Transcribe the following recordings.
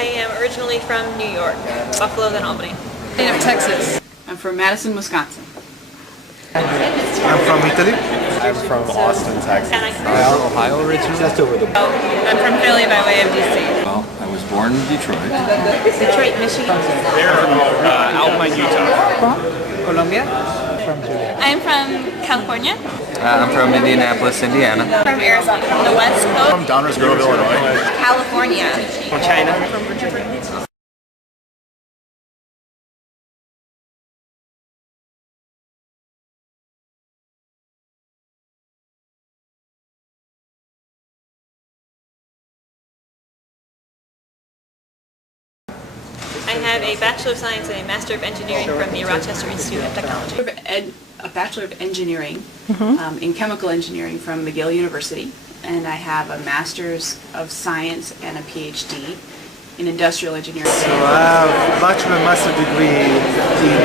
I am originally from New York, Buffalo, then Albany. State of Texas. I'm from Madison, Wisconsin. I'm from Italy. I'm from Austin, Texas. I'm Ohio originally. Just over the. I'm from Philly by way of DC. Well, I was born in Detroit. Detroit, Michigan. Alpine, Utah. Colombia. I'm from California. I'm from Indianapolis, Indiana. From Arizona. From the West Coast. From Downers Grove, Illinois. California. From China. I have a Bachelor of Science and a Master of Engineering from the Rochester Institute of Technology. A Bachelor of Engineering in Chemical Engineering from McGill University, and I have a Master's of Science and a PhD in Industrial Engineering. So I have a bachelor and master degree in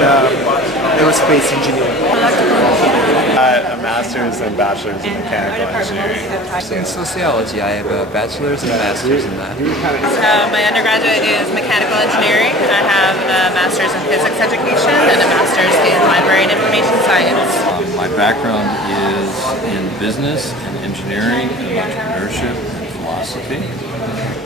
aerospace engineering. A master's and bachelor's in mechanical engineering. In sociology, I have a bachelor's and master's in that. My undergraduate is mechanical engineering. I have a master's in physics education and a master's in library and information science. My background is in business and engineering and entrepreneurship and philosophy.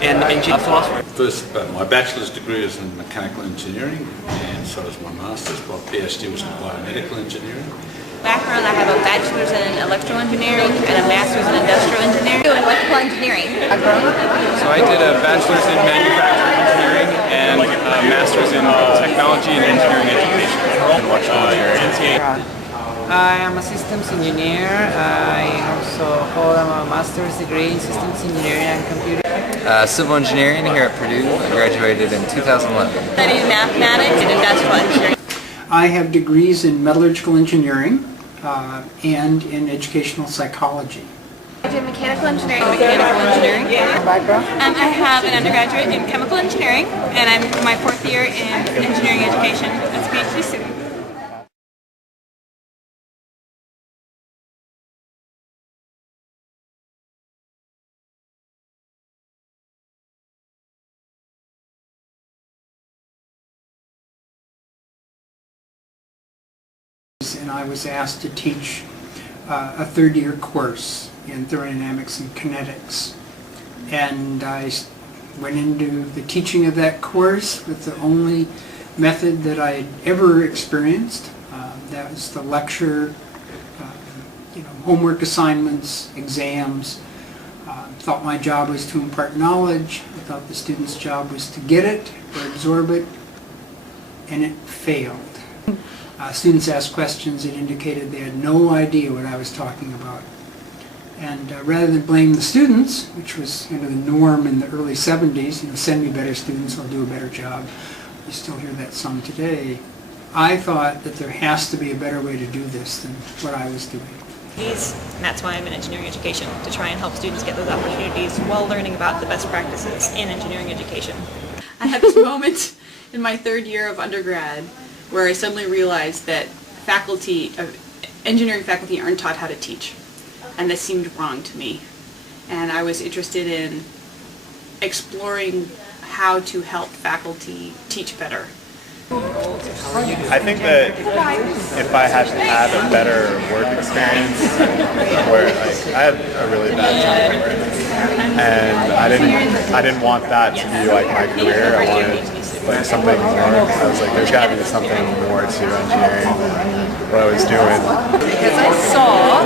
And philosophy. First, my bachelor's degree is in mechanical engineering, and so is my master's. My PhD was in biomedical engineering. Background, I have a Bachelor's in Electrical Engineering and a Master's in Industrial Engineering. Electrical Engineering. So I did a bachelor's in manufacturing engineering and a master's in technology and engineering education. I am a systems engineer. I also hold a master's degree in systems engineering and computer. Civil engineering here at Purdue. I graduated in 2011. Studied mathematics and industrial engineering. I have degrees in metallurgical engineering and in educational psychology. I did mechanical engineering. I have an undergraduate in chemical engineering, and I'm in my 4th year in engineering education as a PhD student. And I was asked to teach a 3rd-year course in thermodynamics and kinetics. And I went into the teaching of that course with the only method that I had ever experienced. That was the lecture, homework assignments, exams. Thought my job was to impart knowledge. I thought the student's job was to get it or absorb it, and it failed. Students asked questions that indicated they had no idea what I was talking about. And rather than blame the students, which was the norm in the early 70s, send me better students, I'll do a better job. You still hear that some today. I thought that there has to be a better way to do this than what I was doing. And that's why I'm in engineering education, to try and help students get those opportunities while learning about the best practices in engineering education. I had this moment in my 3rd year of undergrad where I suddenly realized that engineering faculty aren't taught how to teach. And that seemed wrong to me. And I was interested in exploring how to help faculty teach better. I think that if I had had a better work experience, where I had a really bad time, and I didn't want that to be like my career. I wanted something more. I was like, there's got to be something more to engineering than what I was doing. Because I saw,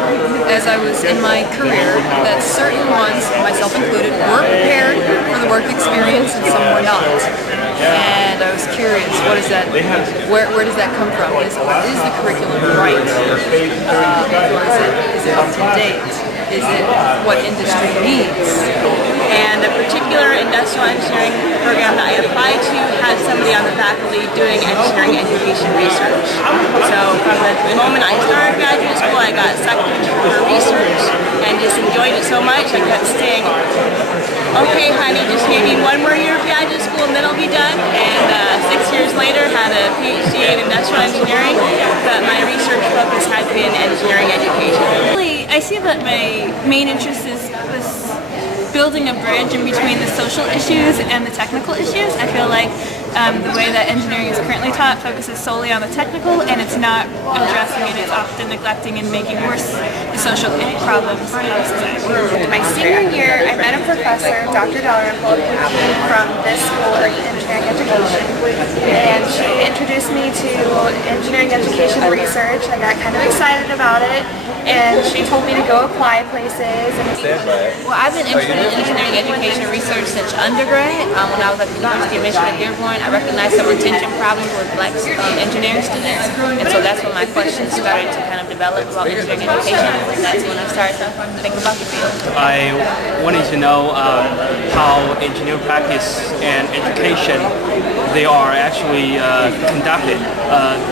as I was in my career, that certain ones, myself included, were prepared for the work experience and some were not. And I was curious, what is that? Where does that come from? Is the curriculum right? Or is it up to date? Is it what industry needs? And a particular industrial engineering program that I applied to had somebody on the faculty doing engineering education research. So from the moment I started graduate school, I got sucked into her research and just enjoyed it so much I kept saying, okay honey, just maybe 1 more year of graduate school and then I'll be done. And 6 years later had a PhD in industrial engineering, but my research focus had been engineering education. Really, I see that my main interest is this building a bridge in between the social issues and the technical issues. I feel like the way that engineering is currently taught focuses solely on the technical, and it's not addressing it. It's often neglecting and making worse the social problems in our society. My senior year, I met a professor, Dr. Dalrymple, who came from this school of engineering education, and she introduced me to engineering education research. I got kind of excited about it, and she told me to go apply places. Well, I've been interested in engineering education research since undergrad. When I was at the University of Michigan Dearborn, I recognized some retention problems with black engineering students, and so that's when my questions started to kind of develop about engineering education, and that's when I started to think about the field. I wanted to know how engineering practice and education they are actually conducted.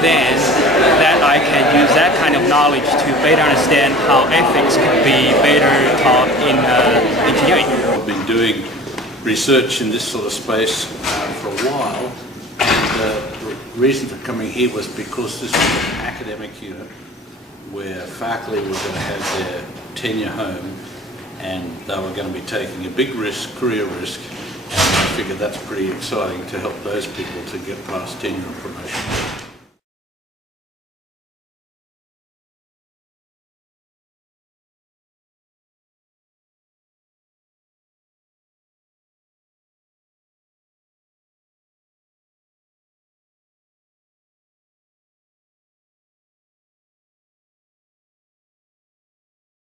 Then that I can use that kind of knowledge to better understand how ethics can be better taught in engineering. I've been doing research in this sort of space for a while, and the reason for coming here was because this was an academic unit where faculty were going to have their tenure home, and they were going to be taking a big risk, career risk, and I figured that's pretty exciting to help those people to get past tenure and promotion.